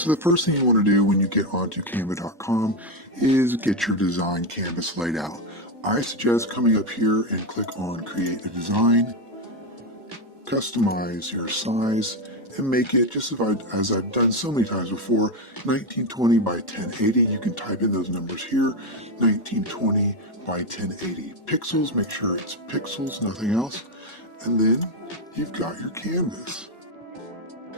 So the first thing you want to do when you get onto canva.com is get your design canvas laid out. I suggest coming up here and click on create a design, customize your size, and make it just as I've done so many times before, 1920 by 1080. You can type in those numbers here, 1920 by 1080 pixels. Make sure it's pixels, nothing else. And then you've got your canvas.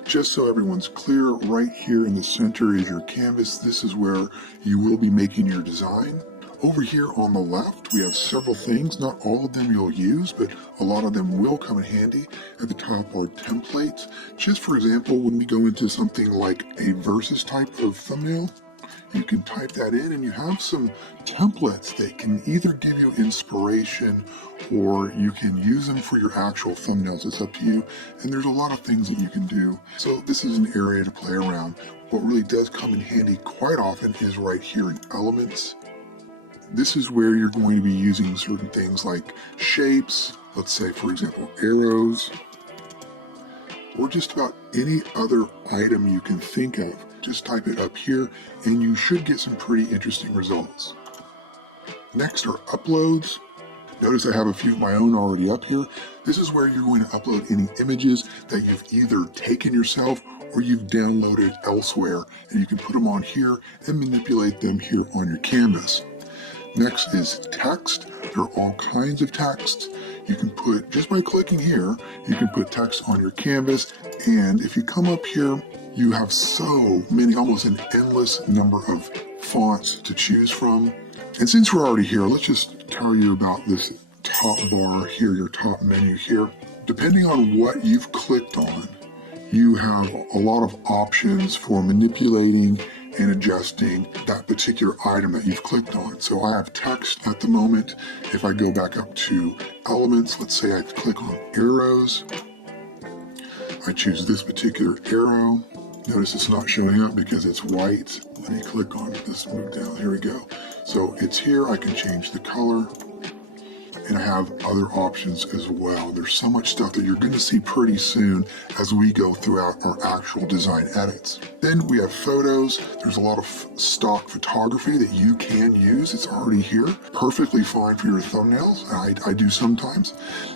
Just so everyone's clear, right here in the center is your canvas. This is where you will be making your design. Over here on the left, we have several things. Not all of them you'll use, but a lot of them will come in handy. At the top are templates. Just for example, when we go into something like a versus type of thumbnail, you can type that in and you have some templates that can either give you inspiration or you can use them for your actual thumbnails. It's up to you. And there's a lot of things that you can do. So this is an area to play around. What really does come in handy quite often is right here in Elements. This is where you're going to be using certain things like shapes, let's say for example arrows, or just about any other item you can think of. Just type it up here and you should get some pretty interesting results. Next are uploads. Notice I have a few of my own already up here. This is where you're going to upload any images that you've either taken yourself or you've downloaded elsewhere, and you can put them on here and manipulate them here on your canvas. Next is text. There are all kinds of texts. You can put, just by clicking here, you can put text on your canvas. And if you come up here, you have so many, almost an endless number of fonts to choose from. And since we're already here, let's just tell you about this top bar here, your top menu here. Depending on what you've clicked on, you have a lot of options for manipulating and adjusting that particular item that you've clicked on. So I have text at the moment. If I go back up to elements, let's say I click on arrows. I choose this particular arrow. Notice it's not showing up because it's white. Let me click on this, move down, here we go. So it's here, I can change the color. And I have other options as well. There's so much stuff that you're going to see pretty soon as we go throughout our actual design edits. Then we have photos. There's a lot of stock photography that you can use. It's already here. Perfectly fine for your thumbnails. I do sometimes.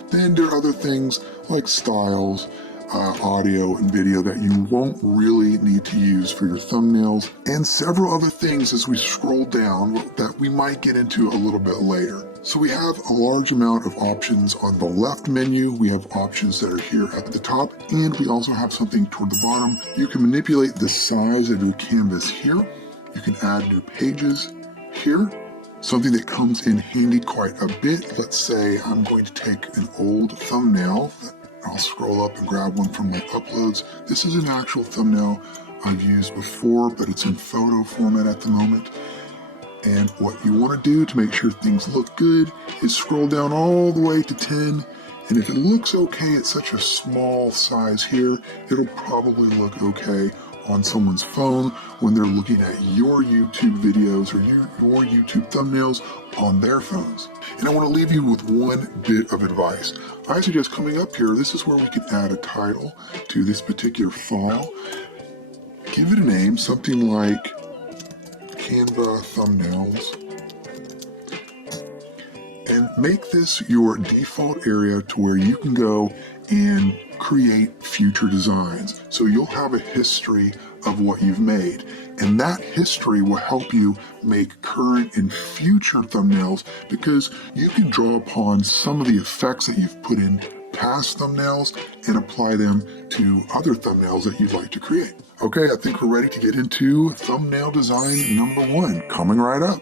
Then there are other things like styles, audio and video that you won't really need to use for your thumbnails, and several other things as we scroll down that we might get into a little bit later. So we have a large amount of options on the left menu. We have options that are here at the top, and we also have something toward the bottom. You can manipulate the size of your canvas here. You can add new pages here. Something that comes in handy quite a bit. Let's say I'm going to take an old thumbnail. I'll scroll up and grab one from my uploads. This is an actual thumbnail I've used before, but it's in photo format at the moment. And what you want to do to make sure things look good is scroll down all the way to 10. And if it looks okay at such a small size here, it'll probably look okay on someone's phone when they're looking at your YouTube videos or your YouTube thumbnails on their phones. And I want to leave you with one bit of advice. I suggest coming up here, this is where we can add a title to this particular file. Give it a name, something like Canva Thumbnails. And make this your default area to where you can go and create future designs. So you'll have a history of what you've made. And that history will help you make current and future thumbnails because you can draw upon some of the effects that you've put in past thumbnails and apply them to other thumbnails that you'd like to create. Okay, I think we're ready to get into thumbnail design number 1, coming right up.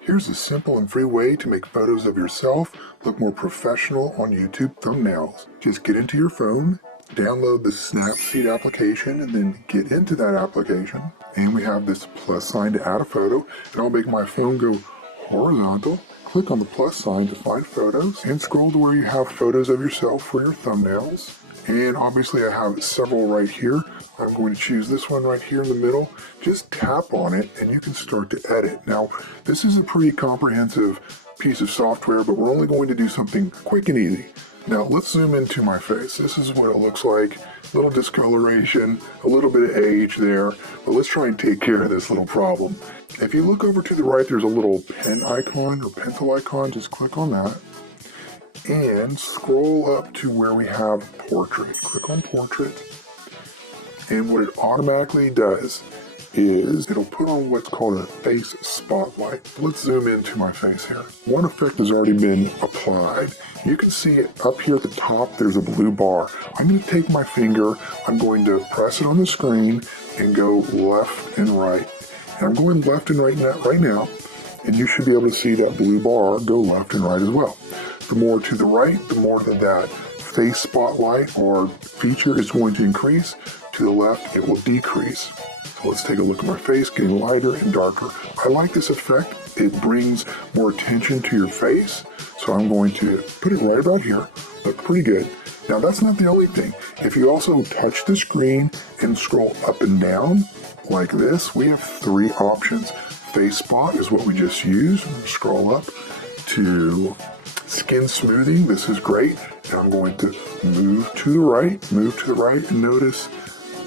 Here's a simple and free way to make photos of yourself look more professional on YouTube thumbnails. Just get into your phone, download the Snapseed application, and then get into that application. And we have this plus sign to add a photo. And I'll make my phone go horizontal. Click on the plus sign to find photos and scroll to where you have photos of yourself for your thumbnails. And obviously I have several right here. I'm going to choose this one right here in the middle. Just tap on it and you can start to edit. Now, this is a pretty comprehensive piece of software, but we're only going to do something quick and easy. Now let's zoom into my face. This is what it looks like. A little discoloration, a little bit of age there, but let's try and take care of this little problem. If you look over to the right, there's a little pen icon or pencil icon. Just click on that and scroll up to where we have portrait. Click on portrait, and what it automatically does is it'll put on what's called a face spotlight. Let's zoom into my face here. One effect has already been applied. You can see it up here at the top, there's a blue bar. I'm going to take my finger, I'm going to press it on the screen and go left and right. And I'm going left and right now, and you should be able to see that blue bar go left and right as well. The more to the right, the more that face spotlight or feature is going to increase. To the left, it will decrease. So let's take a look at my face, getting lighter and darker. I like this effect. It brings more attention to your face. So I'm going to put it right about here. Look pretty good. Now that's not the only thing. If you also touch the screen and scroll up and down like this, we have 3 options. Face spot is what we just used. Scroll up to skin smoothing. This is great. And I'm going to move to the right, and notice,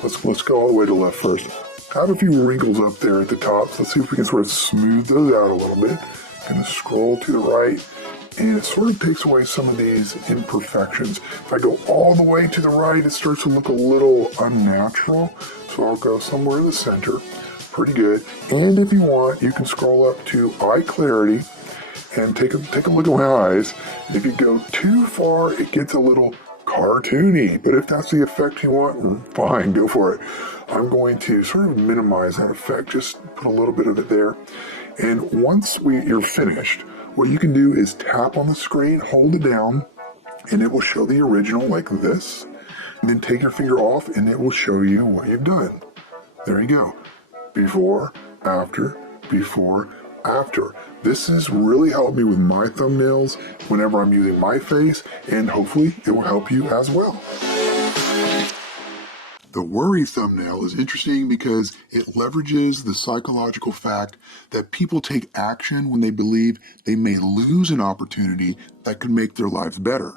let's go all the way to the left first. I have a few wrinkles up there at the top, so let's see if we can sort of smooth those out a little bit. Going to scroll to the right, and it sort of takes away some of these imperfections. If I go all the way to the right, it starts to look a little unnatural, so I'll go somewhere in the center. Pretty good. And if you want, you can scroll up to eye clarity and take a look at my eyes. If you go too far, it gets a little cartoony, but if that's the effect you want, fine, go for it. I'm going to sort of minimize that effect, just put a little bit of it there. And once you're finished, what you can do is tap on the screen, hold it down, and it will show the original like this. And then take your finger off and it will show you what you've done. There you go. Before, after, before, after. This has really helped me with my thumbnails whenever I'm using my face, and hopefully it will help you as well. The worry thumbnail is interesting because it leverages the psychological fact that people take action when they believe they may lose an opportunity that could make their lives better.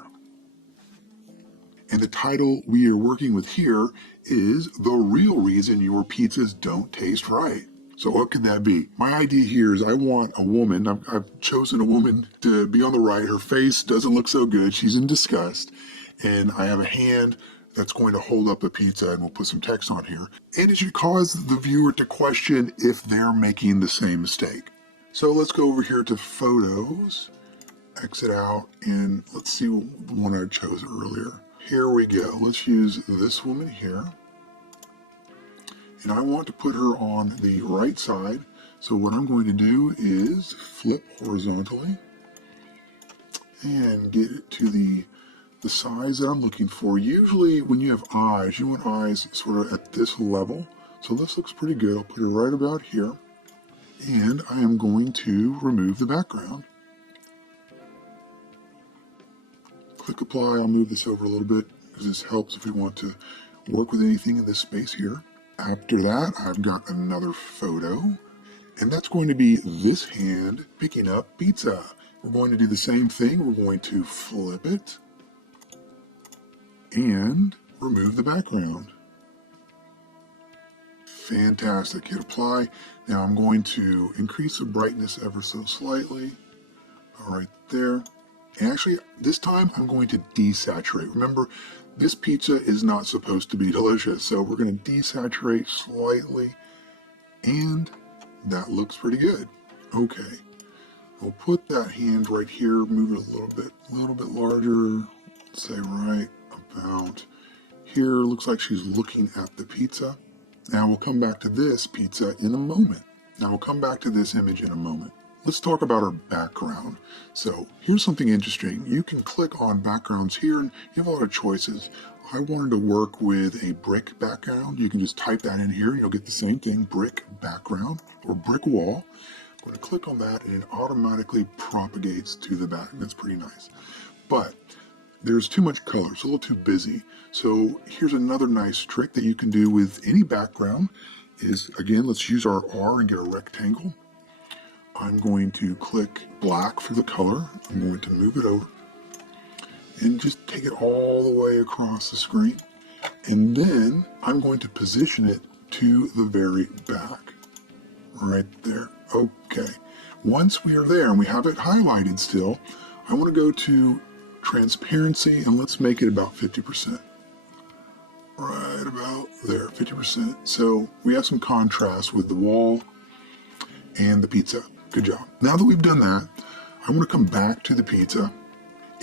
And the title we are working with here is The Real Reason Your Pizzas Don't Taste Right. So what could that be? My idea here is I want a woman, I've chosen a woman to be on the right. Her face doesn't look so good. She's in disgust. And I have a hand that's going to hold up a pizza, and we'll put some text on here. And it should cause the viewer to question if they're making the same mistake. So let's go over here to Photos, exit out, and let's see the one I chose earlier. Here we go. Let's use this woman here. And I want to put her on the right side. So what I'm going to do is flip horizontally and get it to the size that I'm looking for. Usually when you have eyes, you want eyes sort of at this level. So this looks pretty good. I'll put it right about here. And I am going to remove the background. Click apply. I'll move this over a little bit because this helps if we want to work with anything in this space here. After that, I've got another photo, and that's going to be this hand picking up pizza. We're going to do the same thing. We're going to flip it and remove the background. Fantastic. Hit apply. Now I'm going to increase the brightness ever so slightly. All right there. And actually, this time I'm going to desaturate. Remember, this pizza is not supposed to be delicious, so we're going to desaturate slightly, and that looks pretty good. Okay, we'll put that hand right here, move it a little bit larger, let's say right about here. Looks like she's looking at the pizza. Now we'll come back to this pizza in a moment. Now we'll come back to this image in a moment. Let's talk about our background. So here's something interesting. You can click on backgrounds here and you have a lot of choices. I wanted to work with a brick background. You can just type that in here and you'll get the same thing, brick background or brick wall. I'm going to click on that and it automatically propagates to the back. That's pretty nice. But there's too much color. It's a little too busy. So here's another nice trick that you can do with any background is, again, let's use our R and get a rectangle. I'm going to click black for the color. I'm going to move it over. and just take it all the way across the screen. And then I'm going to position it to the very back, right there. Okay, once we are there and we have it highlighted still, I want to go to transparency and let's make it about 50%. Right about there, 50%. So we have some contrast with the wall and the pizza. Good job. Now that we've done that, I'm going to come back to the pizza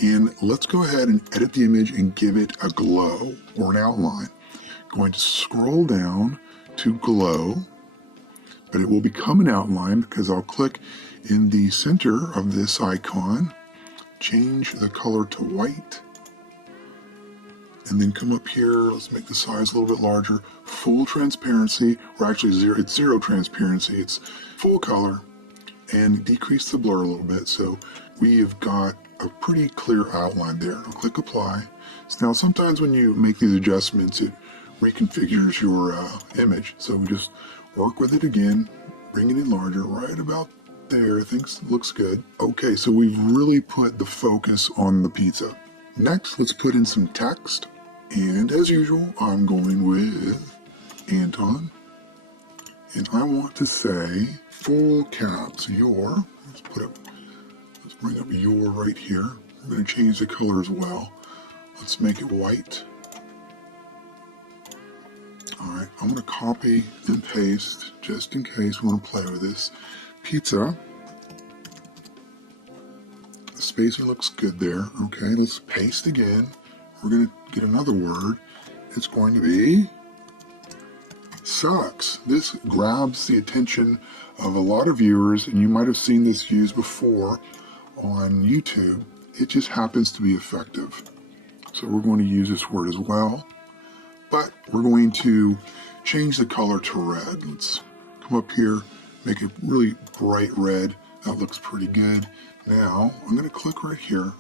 and let's go ahead and edit the image and give it a glow or an outline. Going to scroll down to glow, but it will become an outline because I'll click in the center of this icon, change the color to white, and then come up here. Let's make the size a little bit larger. Full transparency, or actually it's zero transparency. It's full color, and decrease the blur a little bit. So we have got a pretty clear outline there. I'll click apply. So now sometimes when you make these adjustments, it reconfigures your image. So we just work with it again, bring it in larger, right about there. I think looks good. Okay, so we've really put the focus on the pizza. Next, let's put in some text. And as usual, I'm going with Anton. And I want to say full caps, your. Let's bring up your right here. We're going to change the color as well. Let's make it white. All right, I'm going to copy and paste just in case we want to play with this. Pizza. The spacing looks good there. Okay, let's paste again. We're going to get another word. It's going to be sucks. This grabs the attention of a lot of viewers, and you might have seen this used before on YouTube. It just happens to be effective. So we're going to use this word as well, but we're going to change the color to red. Let's come up here, make it really bright red. That looks pretty good. Now I'm going to click right here.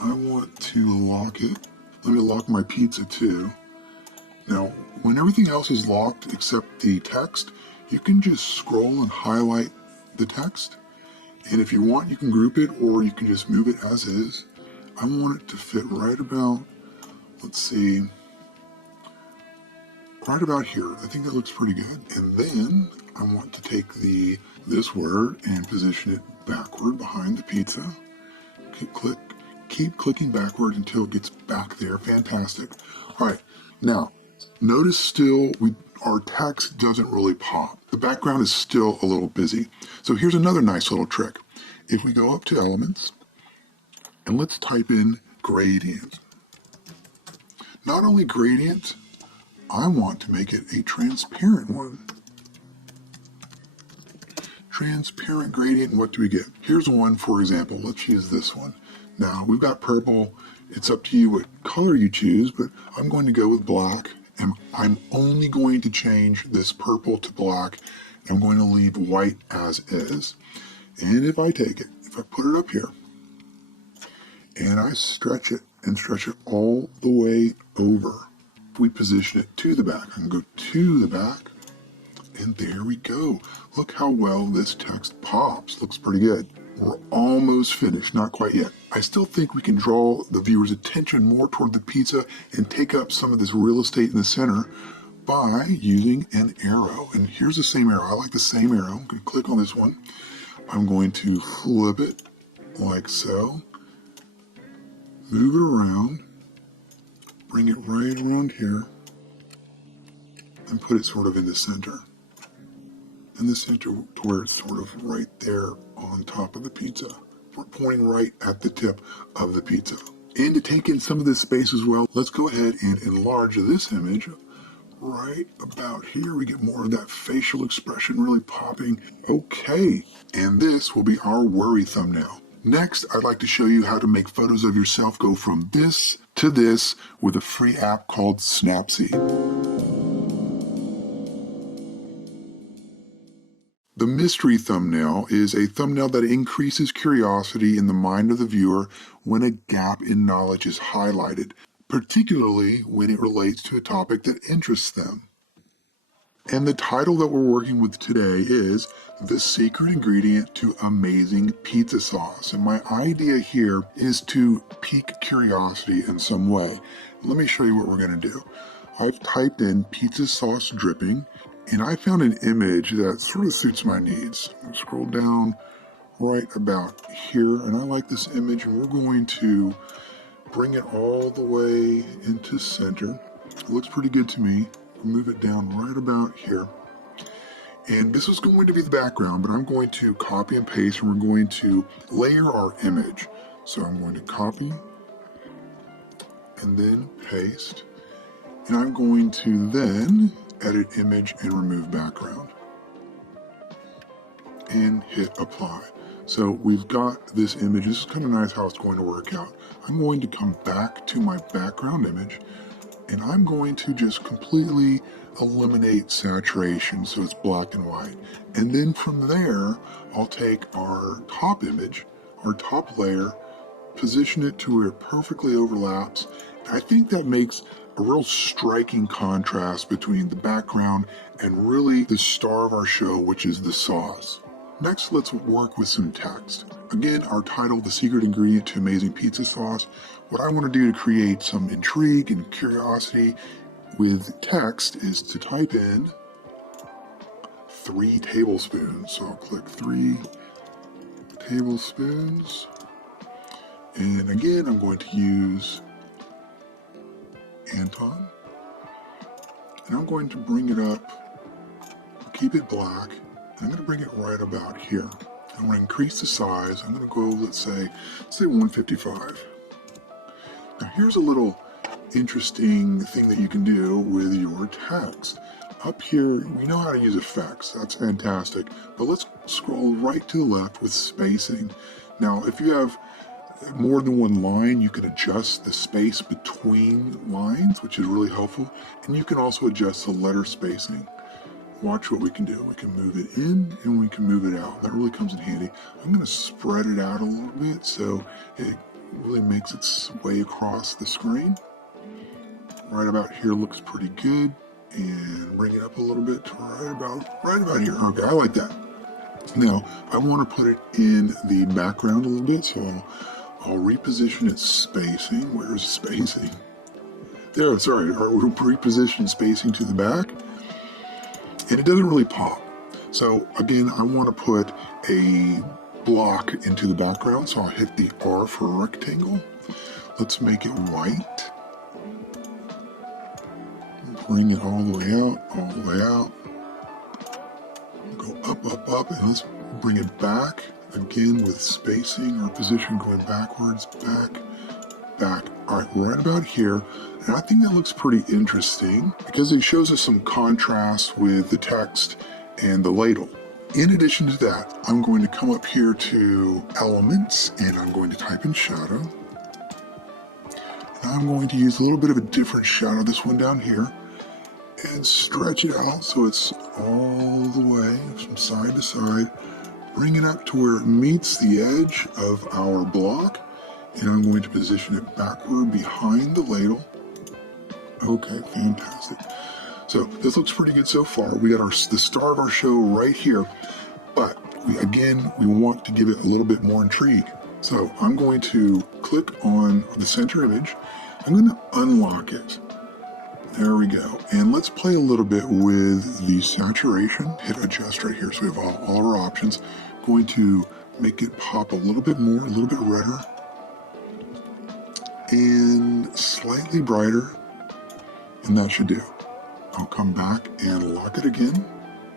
I want to lock it. Let me lock my pizza too. Now, when everything else is locked except the text, you can just scroll and highlight the text. And if you want, you can group it or you can just move it as is. I want it to fit right about, let's see, right about here. I think that looks pretty good. And then I want to take this word and position it backward behind the pizza. Keep clicking backward until it gets back there. Fantastic. All right, now notice still our text doesn't really pop. The background is still a little busy. So here's another nice little trick. If we go up to elements and let's type in gradient. Not only gradient, I want to make it a transparent one. Transparent gradient, what do we get? Here's one, for example. Let's use this one. Now, we've got purple. It's up to you what color you choose, but I'm going to go with black, and I'm only going to change this purple to black, and I'm going to leave white as is. And if I take it, if I put it up here, and I stretch it all the way over, if we position it to the back, I can go to the back, and there we go. Look how well this text pops. Looks pretty good. We're almost finished, not quite yet. I still think we can draw the viewer's attention more toward the pizza and take up some of this real estate in the center by using an arrow. And here's the same arrow. I like the same arrow. I'm going to click on this one. I'm going to flip it like so. Move it around. Bring it right around here. And put it sort of in the center. In the center to where it's sort of right there on top of the pizza. We're pointing right at the tip of the pizza. And to take in some of this space as well, let's go ahead and enlarge this image right about here. We get more of that facial expression really popping. Okay, and this will be our worry thumbnail. Next, I'd like to show you how to make photos of yourself go from this to this with a free app called Snapseed. The mystery thumbnail is a thumbnail that increases curiosity in the mind of the viewer when a gap in knowledge is highlighted, particularly when it relates to a topic that interests them. And the title that we're working with today is The Secret Ingredient to Amazing Pizza Sauce. And my idea here is to pique curiosity in some way. Let me show you what we're going to do. I've typed in pizza sauce dripping, and I found an image that sort of suits my needs. I'll scroll down right about here, and I like this image, and we're going to bring it all the way into center. It looks pretty good to me. Move it down right about here. And this is going to be the background, but I'm going to copy and paste, and we're going to layer our image. So I'm going to copy and then paste. And I'm going to then edit image and remove background. And hit apply. So we've got this image. This is kind of nice how it's going to work out. I'm going to come back to my background image, and I'm going to just completely eliminate saturation so it's black and white. And then from there, I'll take our top image, our top layer, position it to where it perfectly overlaps. And I think that makes a real striking contrast between the background and really the star of our show, which is the sauce. Next, let's work with some text. Again, our title, The Secret Ingredient to Amazing Pizza Sauce. What I want to do to create some intrigue and curiosity with text is to type in 3 tablespoons. So I'll click 3 tablespoons. And again, I'm going to use Anton. And I'm going to bring it up, keep it black. I'm going to bring it right about here. I'm going to increase the size. I'm going to go, let's say 155. Now here's a little interesting thing that you can do with your text. Up here, we know how to use effects. That's fantastic. But let's scroll right to the left with spacing. Now, if you have more than one line, you can adjust the space between lines, which is really helpful. And you can also adjust the letter spacing. Watch what we can do. We can move it in and we can move it out. That really comes in handy. I'm going to spread it out a little bit so it really makes its way across the screen. Right about here looks pretty good. And bring it up a little bit to right about here. Okay, I like that. Now, I want to put it in the background a little bit, so I'll reposition its spacing. Where's spacing? There, sorry. I'll reposition spacing to the back. And it doesn't really pop. So again, I want to put a block into the background, so I'll hit the R for rectangle. Let's make it white. Bring it all the way out, all the way out. Go up, up, up, and let's bring it back. Again with spacing or position going backwards, back, back. All right, right about here. And I think that looks pretty interesting because it shows us some contrast with the text and the ladle. In addition to that, I'm going to come up here to elements and I'm going to type in shadow. And I'm going to use a little bit of a different shadow, this one down here, and stretch it out so it's all the way from side to side. Bring it up to where it meets the edge of our block. And I'm going to position it backward behind the ladle. Okay, fantastic. So this looks pretty good so far. We got the star of our show right here, but we want to give it a little bit more intrigue. So I'm going to click on the center image. I'm going to unlock it. There we go. And let's play a little bit with the saturation. Hit adjust right here so we have all our options. Going to make it pop a little bit more, a little bit redder. And slightly brighter, and that should do. I'll come back and lock it again.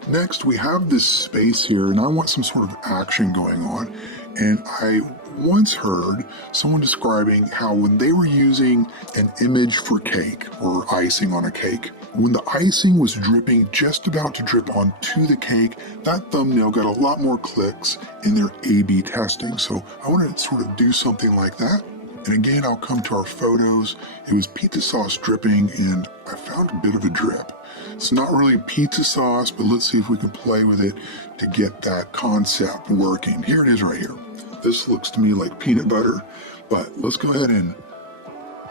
Next, we have this space here, and I want some sort of action going on. And I once heard someone describing how when they were using an image for cake or icing on a cake, when the icing was dripping, just about to drip onto the cake, that thumbnail got a lot more clicks in their A/B testing. So I wanted to sort of do something like that. And again, I'll come to our photos. It was pizza sauce dripping, and I found a bit of a drip. It's not really pizza sauce, but let's see if we can play with it to get that concept working. Here it is right here. This looks to me like peanut butter, but let's go ahead and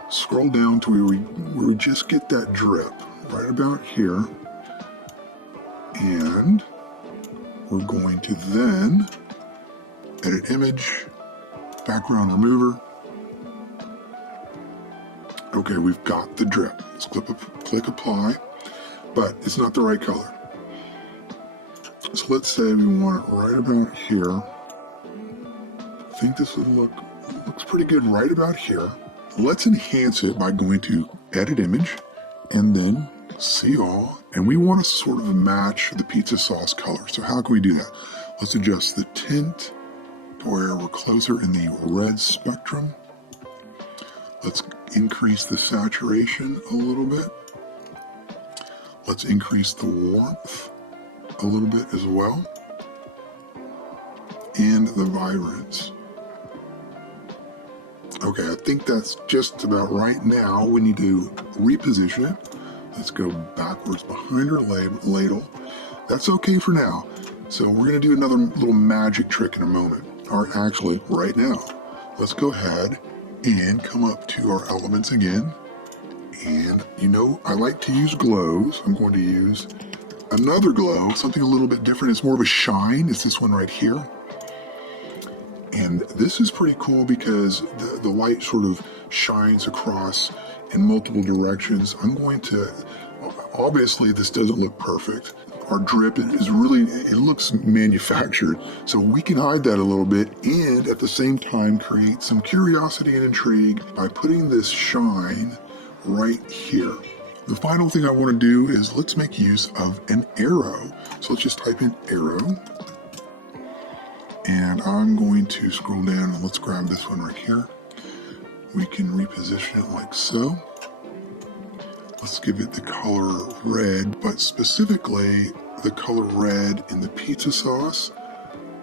scroll down to where we just get that drip, right about here. And we're going to then edit image, background remover. Okay, we've got the drip. Let's click apply, but it's not the right color. So let's say we want it right about here. I think this would looks pretty good right about here. Let's enhance it by going to edit image and then see all. And we want to sort of match the pizza sauce color. So how can we do that? Let's adjust the tint to where we're closer in the red spectrum. Let's increase the saturation a little bit. Let's increase the warmth a little bit as well. And the vibrance. Okay, I think that's just about right. Now we need to reposition it. Let's go backwards behind our ladle. That's okay for now. So we're going to do another little magic trick in a moment. Or actually, right now. Let's go ahead and come up to our elements again. And you know, I like to use glows. I'm going to use another glow, something a little bit different. It's more of a shine. It's this one right here. And this is pretty cool because the light sort of shines across in multiple directions. I'm going to, obviously this doesn't look perfect. Our drip is really, it looks manufactured. So we can hide that a little bit and at the same time create some curiosity and intrigue by putting this shine right here. The final thing I want to do is let's make use of an arrow. So let's just type in arrow. And I'm going to scroll down and let's grab this one right here. We can reposition it like so. Let's give it the color red, but specifically the color red in the pizza sauce.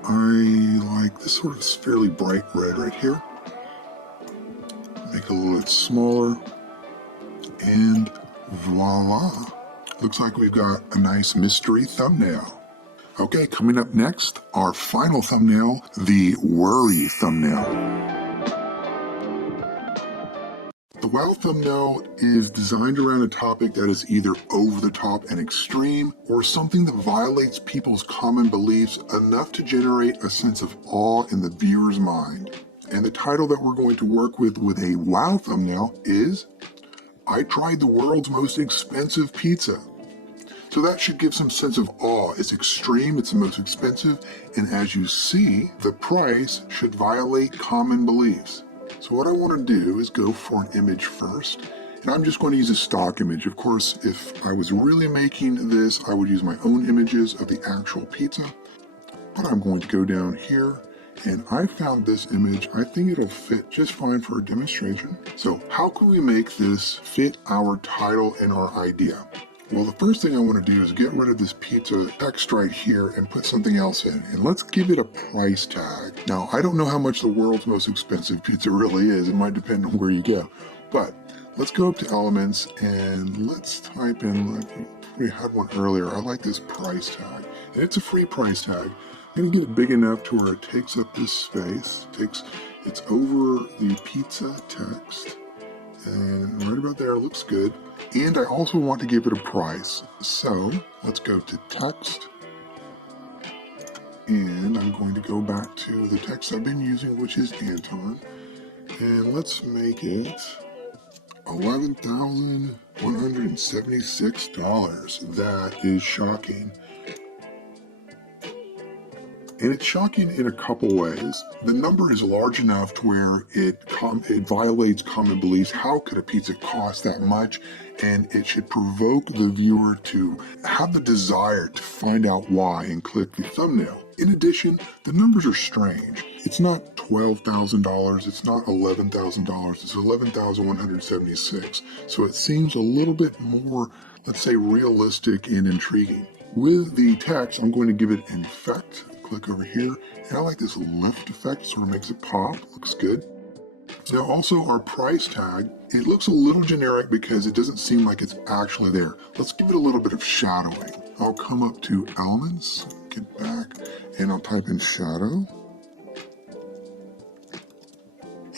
I like this sort of fairly bright red right here. Make it a little bit smaller. And voila. Looks like we've got a nice mystery thumbnail. Okay, coming up next, our final thumbnail, the worry thumbnail. The wow thumbnail is designed around a topic that is either over the top and extreme, or something that violates people's common beliefs enough to generate a sense of awe in the viewer's mind. And the title that we're going to work with a wow thumbnail is, I tried the world's most expensive pizza. So that should give some sense of awe. It's extreme, it's the most expensive, and as you see, the price should violate common beliefs. So what I want to do is go for an image first, and I'm just going to use a stock image. Of course, if I was really making this, I would use my own images of the actual pizza, but I'm going to go down here, and I found this image. I think it'll fit just fine for a demonstration. So how can we make this fit our title and our idea? Well, the first thing I want to do is get rid of this pizza text right here and put something else in. And let's give it a price tag. Now, I don't know how much the world's most expensive pizza really is. It might depend on where you go. But let's go up to elements and let's type in, we had one earlier. I like this price tag. And it's a free price tag. I'm going to get it big enough to where it takes up this space. It's over the pizza text. And right about there, looks good. And I also want to give it a price. So let's go to text. And I'm going to go back to the text I've been using, which is Anton. And let's make it $11,176. That is shocking. And it's shocking in a couple ways. The number is large enough to where it violates common beliefs. How could a pizza cost that much? And it should provoke the viewer to have the desire to find out why and click the thumbnail. In addition, the numbers are strange. It's not $12,000, it's not $11,000, it's $11,176. So it seems a little bit more, let's say, realistic and intriguing. With the text, I'm going to give it an effect. Click over here, and I like this lift effect, sort of makes it pop, looks good. Now also our price tag, it looks a little generic because it doesn't seem like it's actually there. Let's give it a little bit of shadowing. I'll come up to elements, get back, and I'll type in shadow.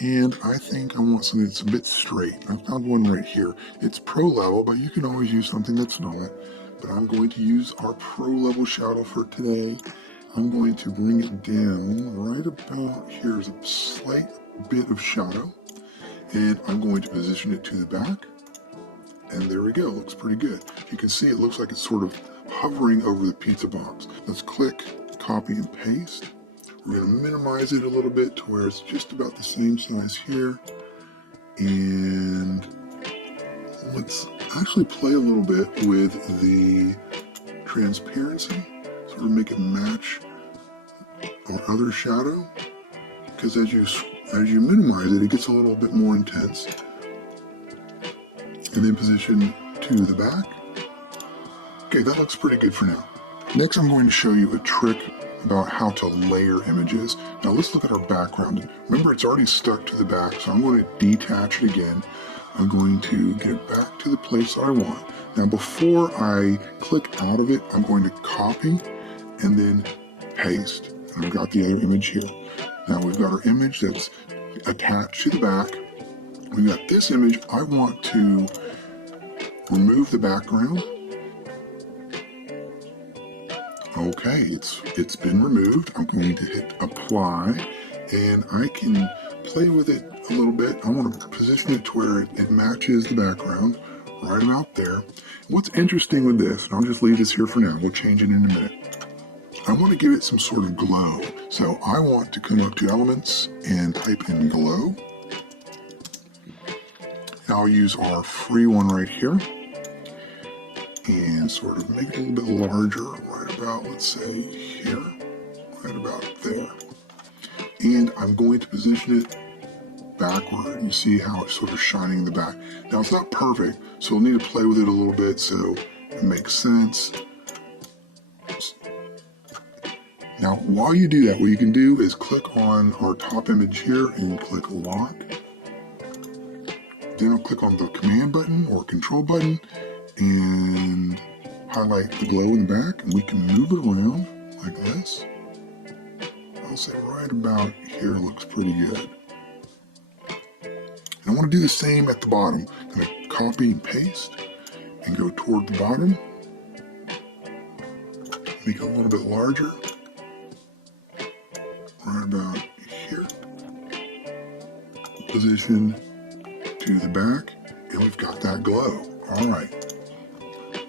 And I think I want something that's a bit straight. I found one right here. It's pro level, but you can always use something that's not. But I'm going to use our pro level shadow for today. I'm going to bring it down right about here is a slight bit of shadow. And I'm going to position it to the back. And there we go, looks pretty good. You can see it looks like it's sort of hovering over the pizza box. Let's click, copy and paste. We're going to minimize it a little bit to where it's just about the same size here. And let's actually play a little bit with the transparency, sort of make it match our other shadow. Because as you minimize it, it gets a little bit more intense. And then position to the back. Okay, that looks pretty good for now. Next, I'm going to show you a trick about how to layer images. Now let's look at our background. Remember, it's already stuck to the back, so I'm going to detach it again. I'm going to get it back to the place I want. Now before I click out of it, I'm going to copy and then paste. And I've got the other image here. Now we've got our image that's attached to the back. We've got this image. I want to remove the background. Okay, it's been removed. I'm going to hit apply and I can play with it a little bit. I want to position it to where it matches the background right about there. What's interesting with this, and I'll just leave this here for now, we'll change it in a minute. I want to give it some sort of glow. So I want to come up to elements and type in glow. I'll use our free one right here and sort of make it a little bit larger, right about, let's say here, right about there. And I'm going to position it backward. You see how it's sort of shining in the back. Now it's not perfect, so we'll need to play with it a little bit so it makes sense. Now, while you do that, what you can do is click on our top image here and click lock. Then I'll click on the command button or control button and highlight the glow in the back, and we can move it around like this. I'll say right about here looks pretty good. And I want to do the same at the bottom. I'm going to copy and paste and go toward the bottom. Make it a little bit larger. Right about here. Position to the back, and we've got that glow. All right.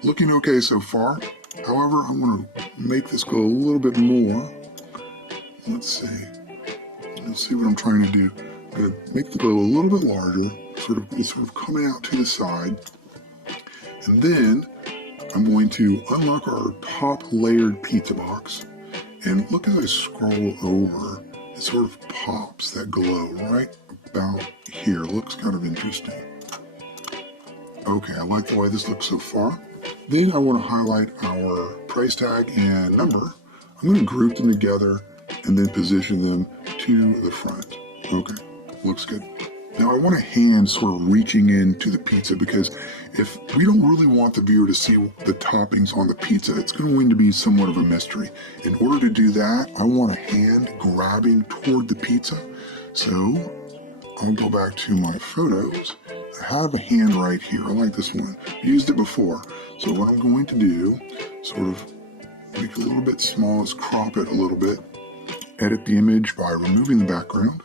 Looking okay so far. However, I'm going to make this go a little bit more. Let's see what I'm trying to do. I'm going to make the glow a little bit larger, it's sort of coming out to the side. And then I'm going to unlock our top layered pizza box. And look as I scroll over, it sort of pops that glow right about here. Looks kind of interesting. Okay, I like the way this looks so far. Then I want to highlight our price tag and number. I'm going to group them together and then position them to the front. Okay, looks good. Now I want a hand sort of reaching into the pizza, because if we don't really want the viewer to see the toppings on the pizza, it's going to be somewhat of a mystery. In order to do that, I want a hand grabbing toward the pizza. So I'll go back to my photos. I have a hand right here. I like this one. I used it before. So what I'm going to do, sort of make it a little bit small, let's crop it a little bit. Edit the image by removing the background.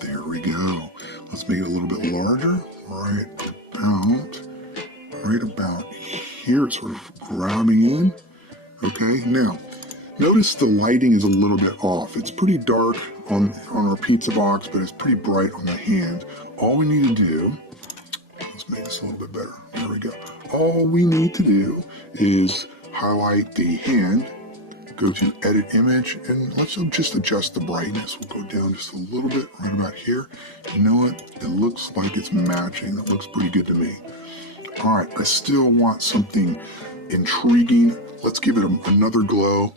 There we go. Let's make it a little bit larger, right about here. It's sort of grabbing in. Okay, now notice the lighting is a little bit off. It's pretty dark on our pizza box, but it's pretty bright on the hand. All we need to do, let's make this a little bit better. There we go. All we need to do is highlight the hand, go to edit image, and let's just adjust the brightness. We'll go down just a little bit right about here. You know what? It looks like it's matching. That looks pretty good to me. All right, I still want something intriguing. Let's give it another glow.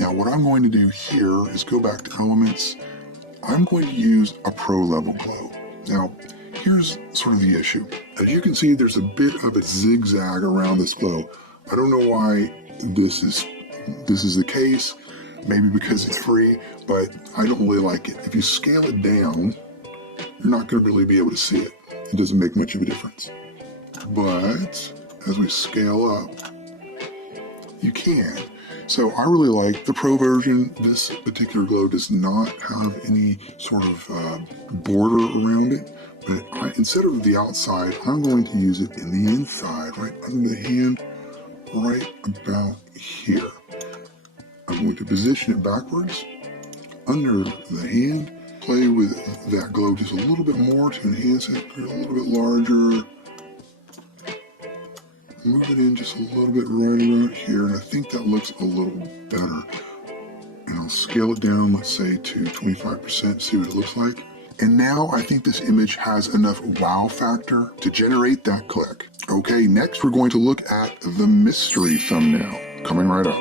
Now what I'm going to do here is go back to elements. I'm going to use a pro level glow. Now here's sort of the issue. As you can see, there's a bit of a zigzag around this glow. I don't know why this is the case. maybe because it's free, but I don't really like it. If you scale it down, you're not going to really be able to see it. It doesn't make much of a difference. But as we scale up, you can. So I really like the Pro version. This particular glow does not have any sort of border around it. But instead of the outside, I'm going to use it in the inside, right under the hand, right about here. I'm going to position it backwards, under the hand, play with that glow just a little bit more to enhance it, get a little bit larger. Move it in just a little bit right around here, and I think that looks a little better. And I'll scale it down, let's say to 25%, see what it looks like. And now I think this image has enough wow factor to generate that click. Okay, next we're going to look at the mystery thumbnail, coming right up.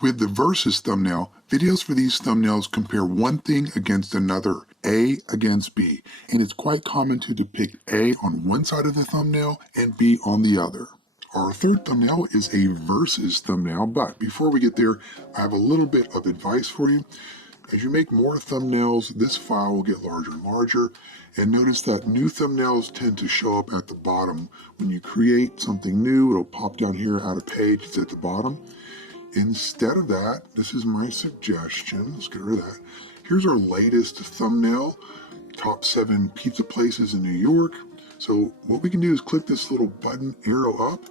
With the versus thumbnail, videos for these thumbnails compare one thing against another, A against B, and it's quite common to depict A on one side of the thumbnail and B on the other. Our third thumbnail is a versus thumbnail, but before we get there, I have a little bit of advice for you. As you make more thumbnails, this file will get larger and larger, and notice that new thumbnails tend to show up at the bottom. When you create something new, it'll pop down here at a page, it's at the bottom. Instead of that, this is my suggestion, let's get rid of that. Here's our latest thumbnail, top 7 pizza places in New York. So what we can do is click this little button arrow up,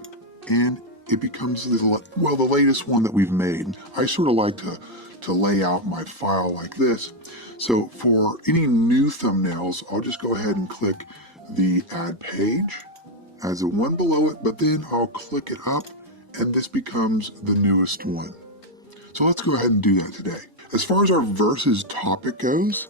and it becomes the latest one that we've made. I sort of like to lay out my file like this. So for any new thumbnails, I'll just go ahead and click the add page as a one below it, but then I'll click it up and this becomes the newest one. So let's go ahead and do that today. As far as our versus topic goes,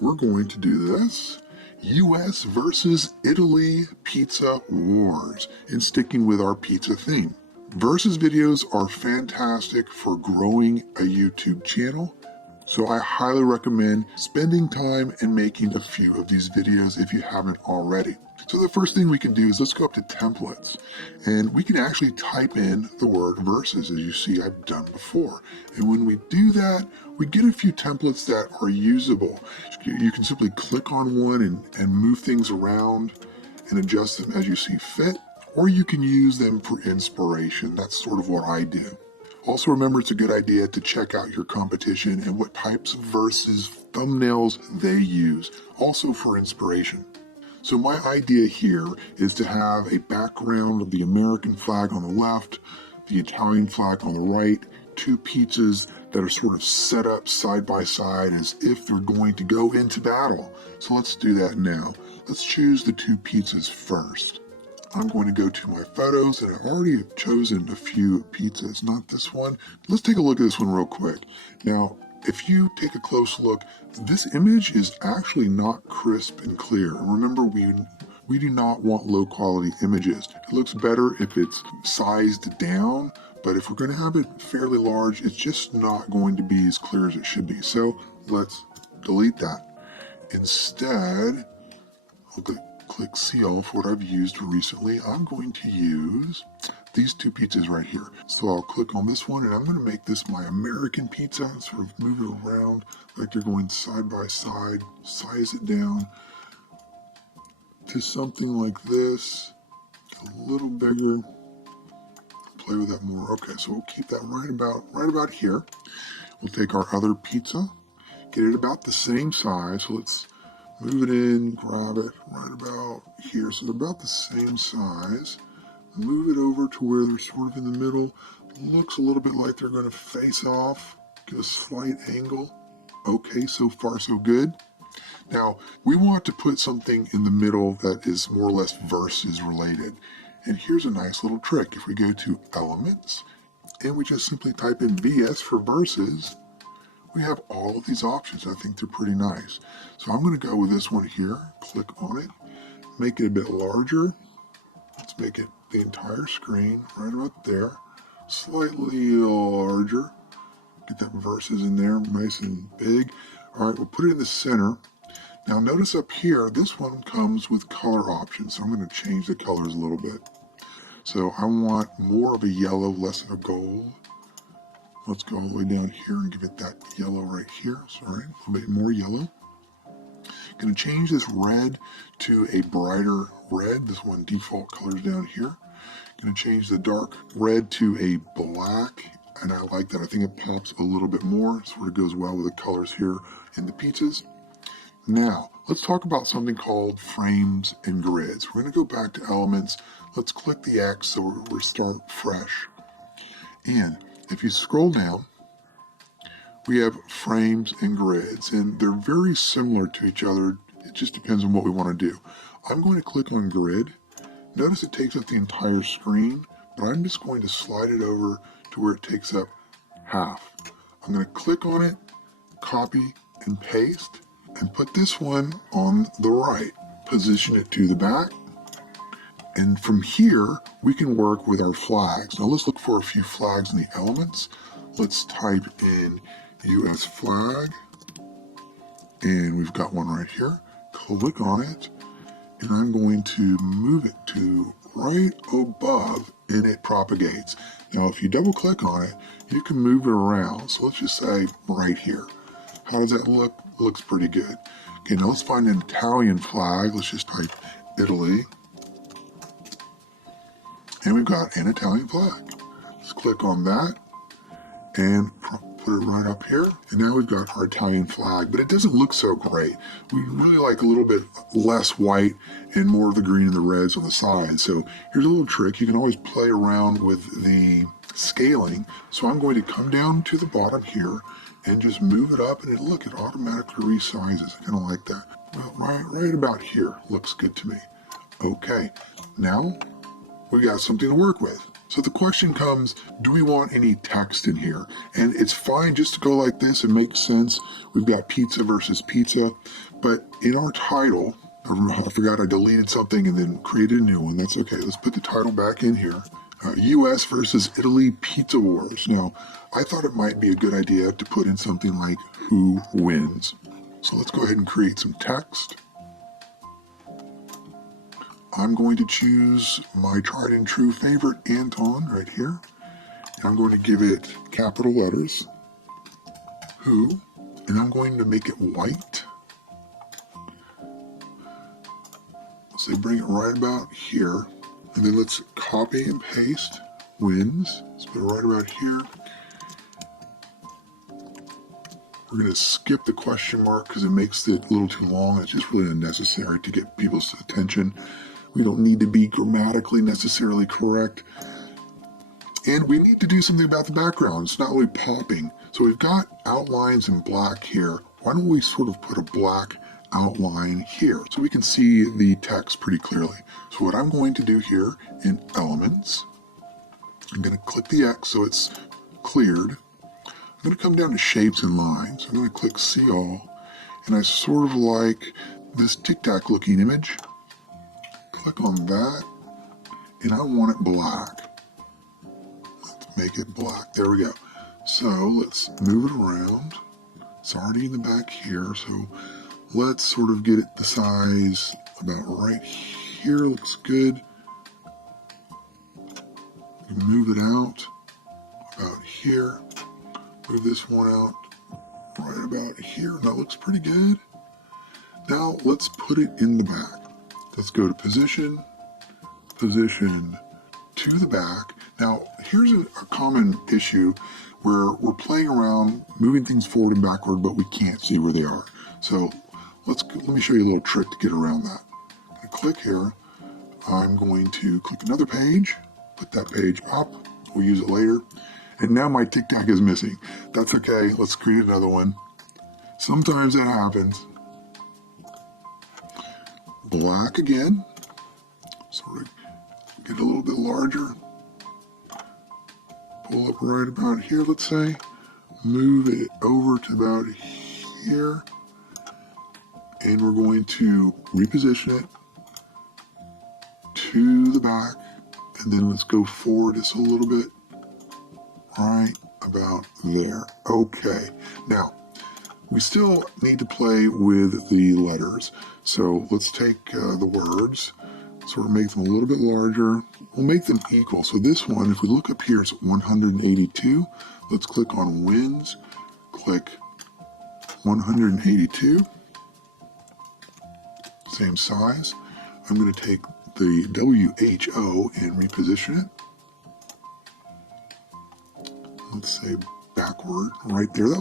we're going to do this. US versus Italy pizza wars, and sticking with our pizza theme. Versus videos are fantastic for growing a YouTube channel, so I highly recommend spending time and making a few of these videos if you haven't already. So the first thing we can do is let's go up to templates, and we can actually type in the word versus, as you see I've done before. And when we do that, we get a few templates that are usable. You can simply click on one and move things around and adjust them as you see fit, or you can use them for inspiration. That's sort of what I do. Also remember, it's a good idea to check out your competition and what types of versus thumbnails they use, also for inspiration. So my idea here is to have a background of the American flag on the left, the Italian flag on the right, 2 pizzas that are sort of set up side by side as if they're going to go into battle. So let's do that now. Let's choose the 2 pizzas first. I'm going to go to my photos, and I already have chosen a few pizzas, not this one. Let's take a look at this one real quick. Now, if you take a close look, this image is actually not crisp and clear. Remember, we do not want low quality images. It looks better if it's sized down, but if we're going to have it fairly large, it's just not going to be as clear as it should be. So let's delete that. Instead, I'll click see all for what I've used recently. I'm going to use these 2 pizzas right here. So I'll click on this one, and I'm going to make this my American pizza. Sort of move it around like they're going side by side, size it down to something like this, a little bigger, play with that more. Okay, so we'll keep that right about here. We'll take our other pizza, get it about the same size. So let's move it in, grab it right about here. So they're about the same size. Move it over to where they're sort of in the middle. Looks a little bit like they're going to face off. Get a slight angle. Okay, so far so good. Now, we want to put something in the middle that is more or less versus related. And here's a nice little trick. If we go to Elements, and we just simply type in VS for versus, we have all of these options. I think they're pretty nice. So I'm going to go with this one here. Click on it. Make it a bit larger. Let's make it the entire screen right about there. Slightly larger. Get that versus in there, nice and big. All right, we'll put it in the center. Now notice up here, this one comes with color options. So I'm going to change the colors a little bit. So I want more of a yellow, less of a gold. Let's go all the way down here and give it that yellow right here. Sorry, a little bit more yellow. Going to change this red to a brighter red. This one default colors down here. Going to change the dark red to a black, and I like that. I think it pops a little bit more. Sort of goes well with the colors here in the pizzas. Now, let's talk about something called frames and grids. We're going to go back to elements. Let's click the X so we're start fresh. And if you scroll down, we have frames and grids, and they're very similar to each other. It just depends on what we want to do. I'm going to click on grid. Notice it takes up the entire screen, but I'm just going to slide it over to where it takes up half. I'm going to click on it, copy and paste, and put this one on the right. Position it to the back. And from here, we can work with our flags. Now let's look for a few flags in the elements. Let's type in US flag, and we've got one right here. Click on it, and I'm going to move it to right above, and it propagates. Now if you double click on it, you can move it around. So let's just say right here. How does that look? Looks pretty good. Okay, now let's find an Italian flag. Let's just type Italy, and we've got an Italian flag. Let's click on that and put it right up here. And now we've got our Italian flag, but it doesn't look so great. We really like a little bit less white and more of the green and the reds on the side. So here's a little trick. You can always play around with the scaling. So I'm going to come down to the bottom here and just move it up, and it automatically resizes. I kind of like that. Well, right about here looks good to me. Okay, now we got something to work with. So the question comes, do we want any text in here? And it's fine just to go like this. It makes sense. We've got pizza versus pizza. But in our title, I forgot I deleted something and then created a new one. That's okay. Let's put the title back in here. US versus Italy Pizza Wars. Now, I thought it might be a good idea to put in something like who wins. So let's go ahead and create some text. I'm going to choose my tried and true favorite, Anton, right here. And I'm going to give it capital letters, who, and I'm going to make it white. So bring it right about here. And then let's copy and paste wins. Let's put it right about here. We're going to skip the question mark because it makes it a little too long. It's just really unnecessary to get people's attention. We don't need to be grammatically necessarily correct. And we need to do something about the background. It's not really popping. So we've got outlines in black here. Why don't we sort of put a black outline here so we can see the text pretty clearly. So what I'm going to do here in elements, I'm going to click the X so it's cleared. I'm going to come down to shapes and lines. I'm going to click see all, and I sort of like this tic-tac looking image. Click on that, and I want it black. Let's make it black. There we go. So let's move it around. It's already in the back here, so let's sort of get it the size about right here. Looks good. Move it out about here. Move this one out right about here. That looks pretty good. Now let's put it in the back. Let's go to position to the back. Now here's a common issue where we're playing around, moving things forward and backward, but we can't see where they are. So let me show you a little trick to get around that. I'm going to click here. I'm going to click another page, put that page up. We'll use it later. And now my tic-tac is missing. That's okay. Let's create another one. Sometimes that happens. Black again. Sort of get a little bit larger. Pull up right about here, let's say. Move it over to about here. And we're going to reposition it to the back. And then let's go forward just a little bit. Right about there. Okay. Now, we still need to play with the letters. So let's take the words. sort of make them a little bit larger. We'll make them equal. So this one, if we look up here, it's 182. Let's click on wins, click 182, same size. I'm going to take the WHO and reposition it. Let's say backward, right there. That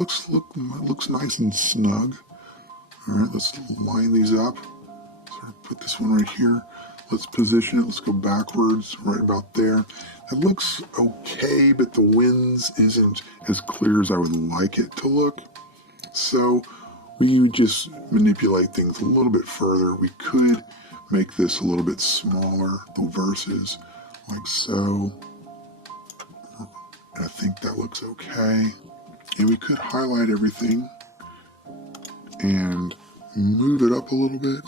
looks nice and snug. All right, let's line these up. Sort of put this one right here. Let's position it. Let's go backwards, right about there. That looks okay, but the wins isn't as clear as I would like it to look. So we would just manipulate things a little bit further. We could make this a little bit smaller, the verses, like so. I think that looks okay. And we could highlight everything and move it up a little bit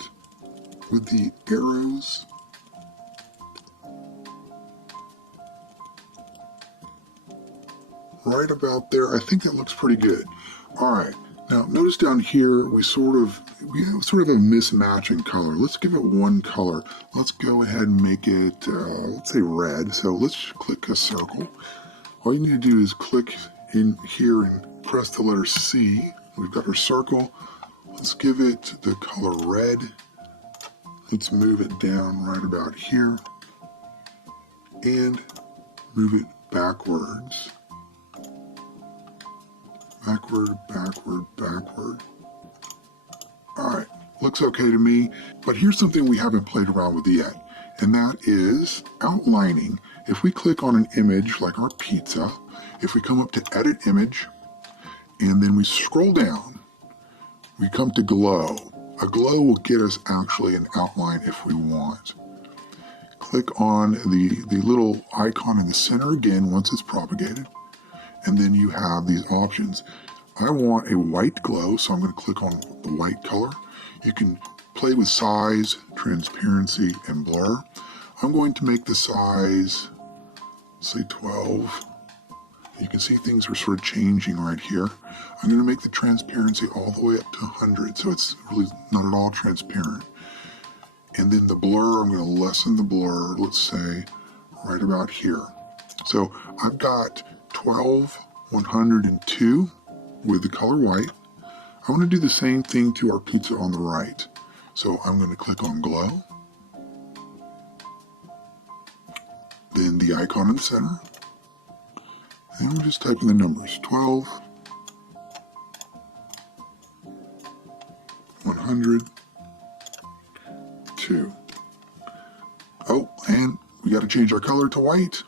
with the arrows. Right about there. I think that looks pretty good. All right. Now notice down here we have sort of a mismatch in color. Let's give it one color. Let's go ahead and make it let's say red. So let's click a circle. All you need to do is click in here and press the letter C. We've got our circle. Let's give it the color red. Let's move it down right about here and move it backwards. Backward, backward, backward. All right, looks okay to me, but here's something we haven't played around with yet, and that is outlining. If we click on an image like our pizza, if we come up to Edit Image, and then we scroll down, we come to Glow. A glow will get us actually an outline if we want. Click on the little icon in the center again once it's propagated. And then you have these options. I want a white glow, so I'm going to click on the white color. You can play with size, transparency, and blur. I'm going to make the size, say 12. You can see things are sort of changing right here. I'm going to make the transparency all the way up to 100, so it's really not at all transparent. And then the blur, I'm going to lessen the blur, let's say, right about here. So I've got 12, 102 with the color white. I want to do the same thing to our pizza on the right. So I'm going to click on Glow. Then the icon in the center. And we'll just type in the numbers. 12, 102. Oh, and we got to change our color to white.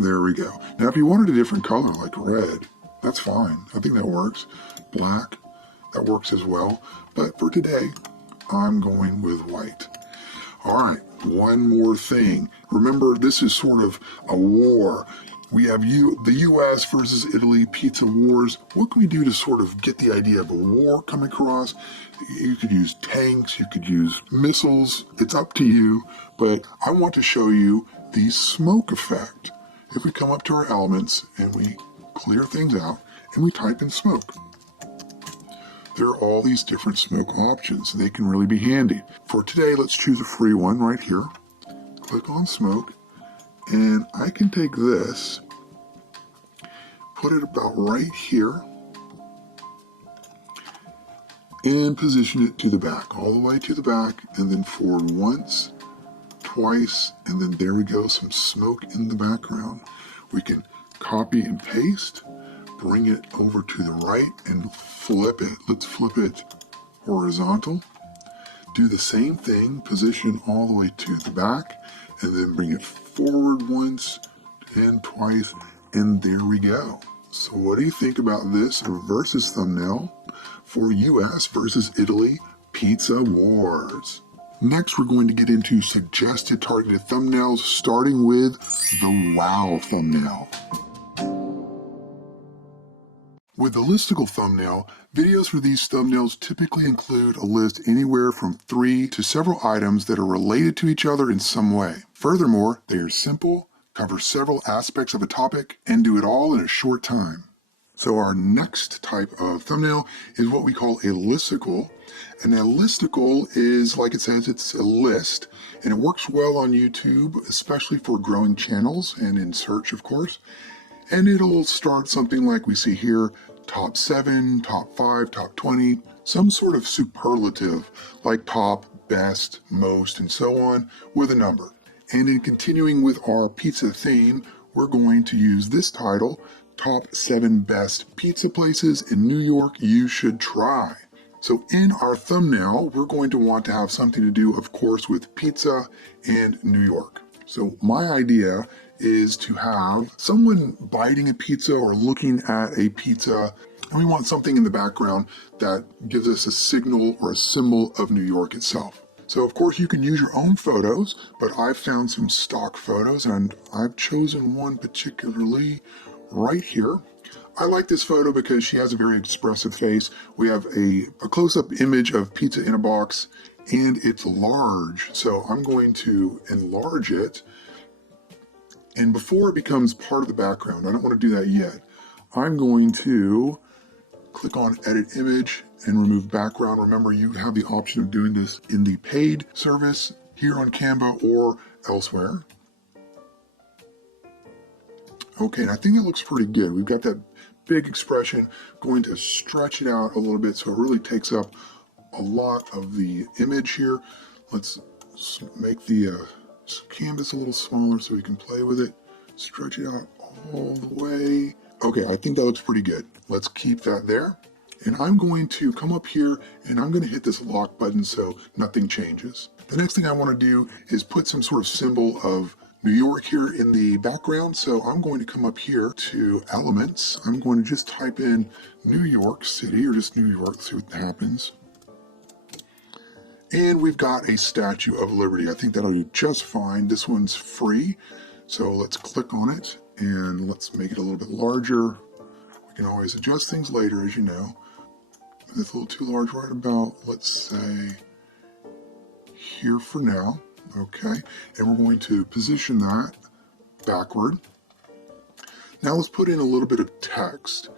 There we go. Now, if you wanted a different color, like red, that's fine. I think that works. Black, that works as well. But for today, I'm going with white. All right, one more thing. Remember, this is sort of a war. We have the U.S. versus Italy pizza wars. What can we do to sort of get the idea of a war come across? You could use tanks, you could use missiles. It's up to you. But I want to show you the smoke effect. If we come up to our elements and we clear things out and we type in smoke, there are all these different smoke options. They can really be handy. For today, let's choose a free one right here. Click on smoke, and I can take this, put it about right here, and position it to the back, all the way to the back, and then forward once, twice, and then there we go, some smoke in the background. We can copy and paste, bring it over to the right and flip it. Let's flip it horizontal. Do the same thing, position all the way to the back, and then bring it forward once and twice, and there we go. So what do you think about this versus thumbnail for US versus Italy pizza wars? Next, we're going to get into suggested targeted thumbnails, starting with the wow thumbnail. With the listical thumbnail, videos for these thumbnails typically include a list anywhere from 3 to several items that are related to each other in some way. Furthermore, they are simple, cover several aspects of a topic, and do it all in a short time. So our next type of thumbnail is what we call a listicle. And a listicle is, like it says, it's a list, and it works well on YouTube, especially for growing channels and in search, of course. And it'll start something like we see here, top 7, top 5, top 20, some sort of superlative like top, best, most, and so on with a number. And in continuing with our pizza theme, we're going to use this title, Top 7 Best Pizza Places in New York You Should Try. So in our thumbnail, we're going to want to have something to do, of course, with pizza and New York. So my idea is to have someone biting a pizza or looking at a pizza, and we want something in the background that gives us a signal or a symbol of New York itself. So of course you can use your own photos, but I've found some stock photos and I've chosen one particularly right here. I like this photo because she has a very expressive face. We have a close-up image of pizza in a box, and it's large. So I'm going to enlarge it. And before it becomes part of the background, I don't want to do that yet. I'm going to click on Edit Image and remove background. Remember, you have the option of doing this in the paid service here on Canva or elsewhere. Okay, and I think that looks pretty good. We've got that big expression, going to stretch it out a little bit so it really takes up a lot of the image here. Let's make the canvas a little smaller so we can play with it. Stretch it out all the way. Okay, I think that looks pretty good. Let's keep that there. And I'm going to come up here and I'm going to hit this lock button so nothing changes. The next thing I want to do is put some sort of symbol of New York here in the background. So I'm going to come up here to Elements. I'm going to just type in New York City or just New York, see what happens. And we've got a Statue of Liberty. I think that'll do just fine. This one's free. So let's click on it and let's make it a little bit larger. We can always adjust things later, as you know. It's a little too large right about, let's say, here for now. Okay, and we're going to position that backward. Now let's put in a little bit of text.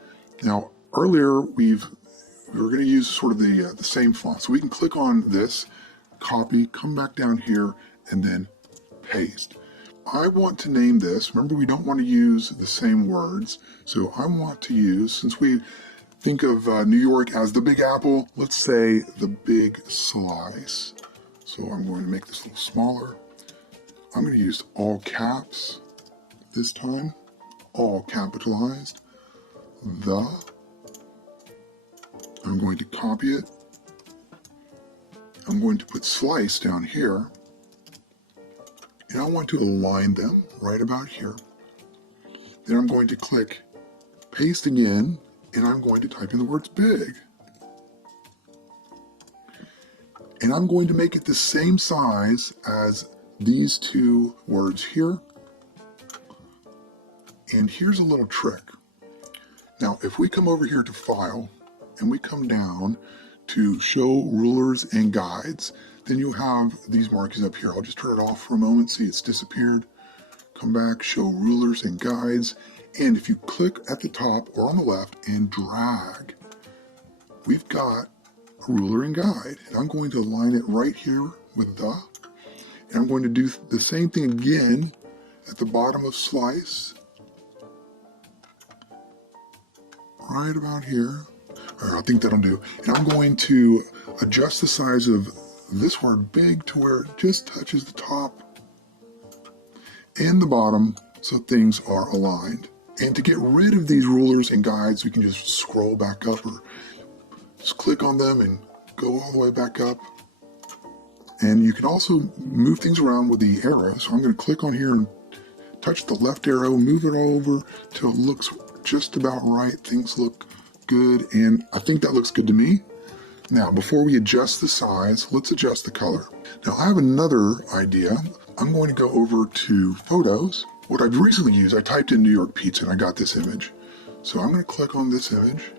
Now earlier we were going to use sort of the same font, so we can click on this, copy, come back down here, and then paste. I want to name this. Remember, we don't want to use the same words, so I want to use, since we think of New York as the Big Apple, let's say the Big Slice. So I'm going to make this a little smaller. I'm going to use all caps this time, all capitalized. I'm going to copy it. I'm going to put slice down here. And I want to align them right about here. Then I'm going to click paste again, and I'm going to type in the words big. And I'm going to make it the same size as these two words here. And here's a little trick. Now, if we come over here to File, and we come down to Show Rulers and Guides, then you'll have these markings up here. I'll just turn it off for a moment, see it's disappeared. Come back, Show Rulers and Guides, and if you click at the top or on the left and drag, we've got ruler and guide, and I'm going to align it right here with the, and I'm going to do the same thing again at the bottom of slice, right about here. All right, I think that'll do. And I'm going to adjust the size of this word big to where it just touches the top and the bottom so things are aligned. And to get rid of these rulers and guides, we can just scroll back up or just click on them and go all the way back up. And you can also move things around with the arrow. So I'm going to click on here and touch the left arrow, move it all over till it looks just about right. Things look good, and I think that looks good to me. Now, before we adjust the size, let's adjust the color. Now, I have another idea. I'm going to go over to Photos. What I've recently used, I typed in New York Pizza and I got this image. So I'm going to click on this image.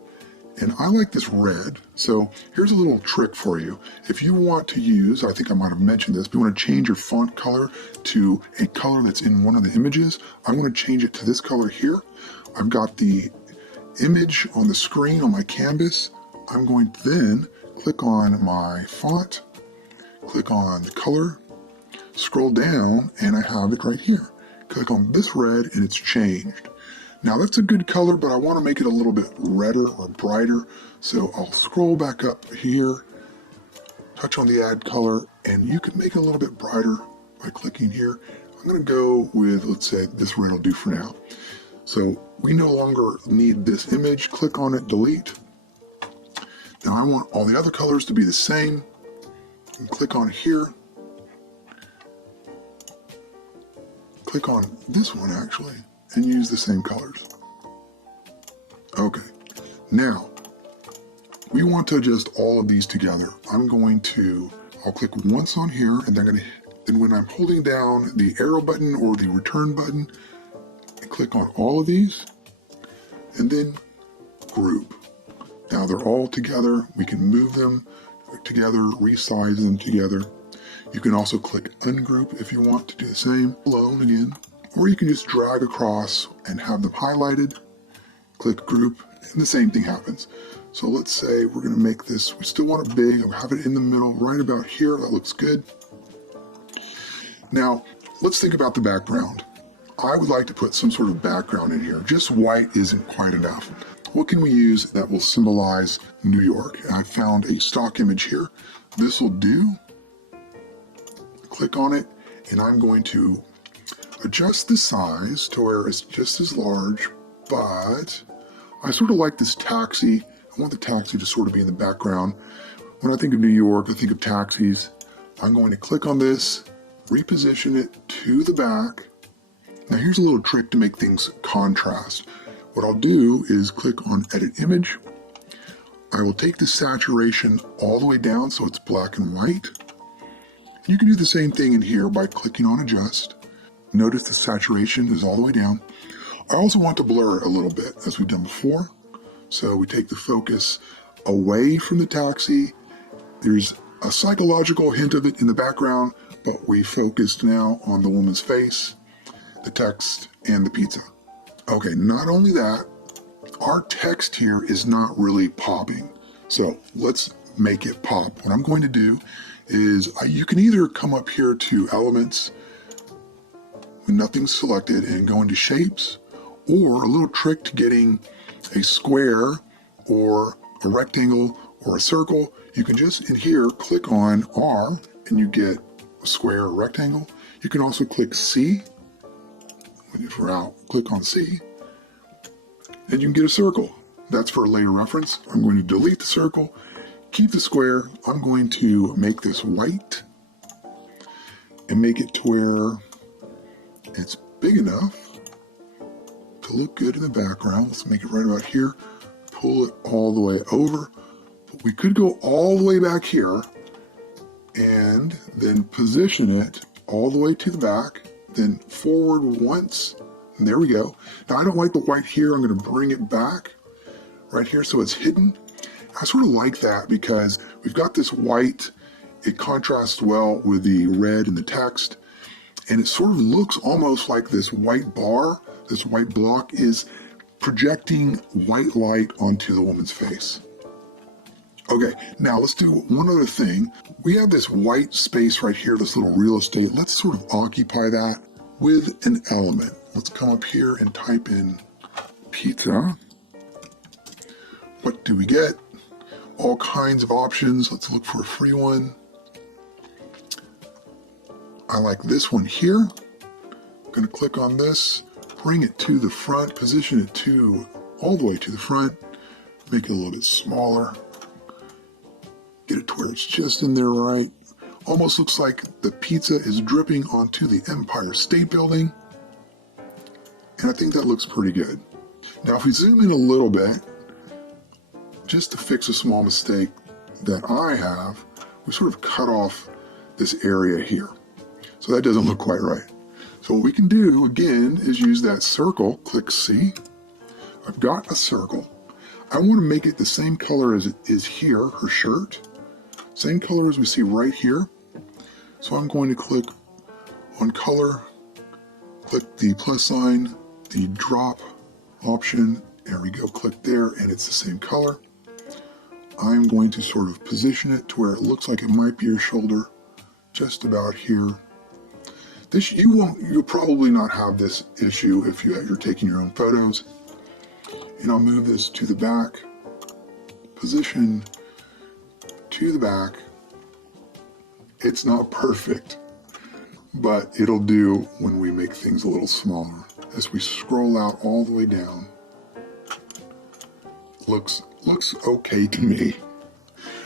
And I like this red, so here's a little trick for you. If you want to use, I think I might have mentioned this, if you want to change your font color to a color that's in one of the images, I want to change it to this color here. I've got the image on the screen on my canvas. I'm going to then click on my font, click on the color, scroll down, and I have it right here. Click on this red and it's changed. Now that's a good color, but I want to make it a little bit redder or brighter. So I'll scroll back up here, touch on the add color, and you can make it a little bit brighter by clicking here. I'm going to go with, let's say this red will do for now. So we no longer need this image. Click on it, delete. Now I want all the other colors to be the same. And click on here. Click on this one actually, and use the same colors. Okay, now we want to adjust all of these together. I'll click once on here, and then when I'm holding down the arrow button or the return button, I click on all of these, and then group. Now they're all together. We can move them together, resize them together. You can also click ungroup if you want to do the same alone again, or you can just drag across and have them highlighted, click group, and the same thing happens. So let's say we're going to make this, we still want it big, I'll have it in the middle right about here. That looks good. Now let's think about the background. I would like to put some sort of background in here. Just white isn't quite enough. What can we use that will symbolize New York? I found a stock image here. This will do. Click on it, and I'm going to adjust the size to where it's just as large, but I sort of like this taxi. I want the taxi to sort of be in the background. When I think of New York, I think of taxis. I'm going to click on this, reposition it to the back. Now here's a little trick to make things contrast. What I'll do is click on Edit Image. I will take the saturation all the way down so it's black and white. You can do the same thing in here by clicking on Adjust. Notice the saturation is all the way down. I also want to blur it a little bit as we've done before. So we take the focus away from the taxi. There's a psychological hint of it in the background, but we focused now on the woman's face, the text, and the pizza. Okay, not only that, our text here is not really popping. So let's make it pop. What I'm going to do is you can either come up here to Elements when nothing's selected and go into Shapes, or a little trick to getting a square or a rectangle or a circle. You can just in here click on R and you get a square or rectangle. You can also click C. If we're out, click on C, and you can get a circle. That's for later reference. I'm going to delete the circle, keep the square. I'm going to make this white and make it to where it's big enough to look good in the background. Let's make it right about here. Pull it all the way over. But we could go all the way back here and then position it all the way to the back, then forward once, and there we go. Now I don't like the white here. I'm going to bring it back right here so it's hidden. I sort of like that because we've got this white. It contrasts well with the red and the text, and it sort of looks almost like this white bar, this white block is projecting white light onto the woman's face. Okay, now let's do one other thing. We have this white space right here, this little real estate. Let's sort of occupy that with an element. Let's come up here and type in pizza. What do we get? All kinds of options. Let's look for a free one. I like this one here. I'm going to click on this, bring it to the front, position it to all the way to the front, make it a little bit smaller. Get it to where it's just in there right. Almost looks like the pizza is dripping onto the Empire State Building. And I think that looks pretty good. Now if we zoom in a little bit, just to fix a small mistake that I have, we sort of cut off this area here. So that doesn't look quite right. So what we can do again is use that circle, click C. I've got a circle. I want to make it the same color as it is here, her shirt. Same color as we see right here. So I'm going to click on color, click the plus sign, the drop option, There we go, click there, and it's the same color. I'm going to sort of position it to where it looks like it might be your shoulder, just about here. You'll probably not have this issue if you're taking your own photos. And I'll move this to the back, position to the back. It's not perfect, but it'll do when we make things a little smaller. As we scroll out all the way down, looks okay to me.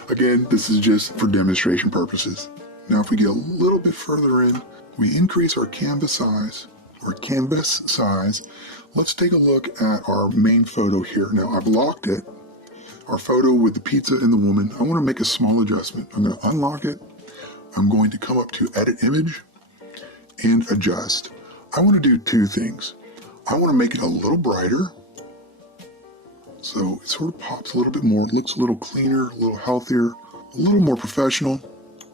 Again, this is just for demonstration purposes. Now if we get a little bit further in, we increase our canvas size. Let's take a look at our main photo here. Now I've locked it, our photo with the pizza and the woman. I want to make a small adjustment. I'm going to unlock it. I'm going to come up to edit image and adjust. I want to do two things. I want to make it a little brighter, so it sort of pops a little bit more. It looks a little cleaner, a little healthier, a little more professional.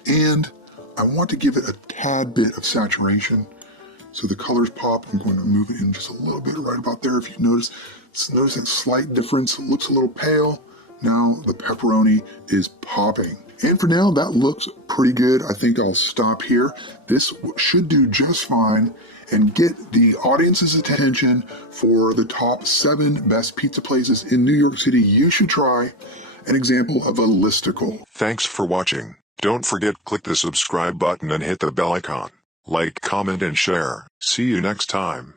And I want to give it a tad bit of saturation. So the colors pop. I'm going to move it in just a little bit right about there. If you notice that slight difference. It looks a little pale. Now the pepperoni is popping. And for now, that looks pretty good. I think I'll stop here. This should do just fine and get the audience's attention for the top 7 best pizza places in New York City. You should try an example of a listicle. Thanks for watching. Don't forget, click the subscribe button and hit the bell icon. Like, comment, and share. See you next time.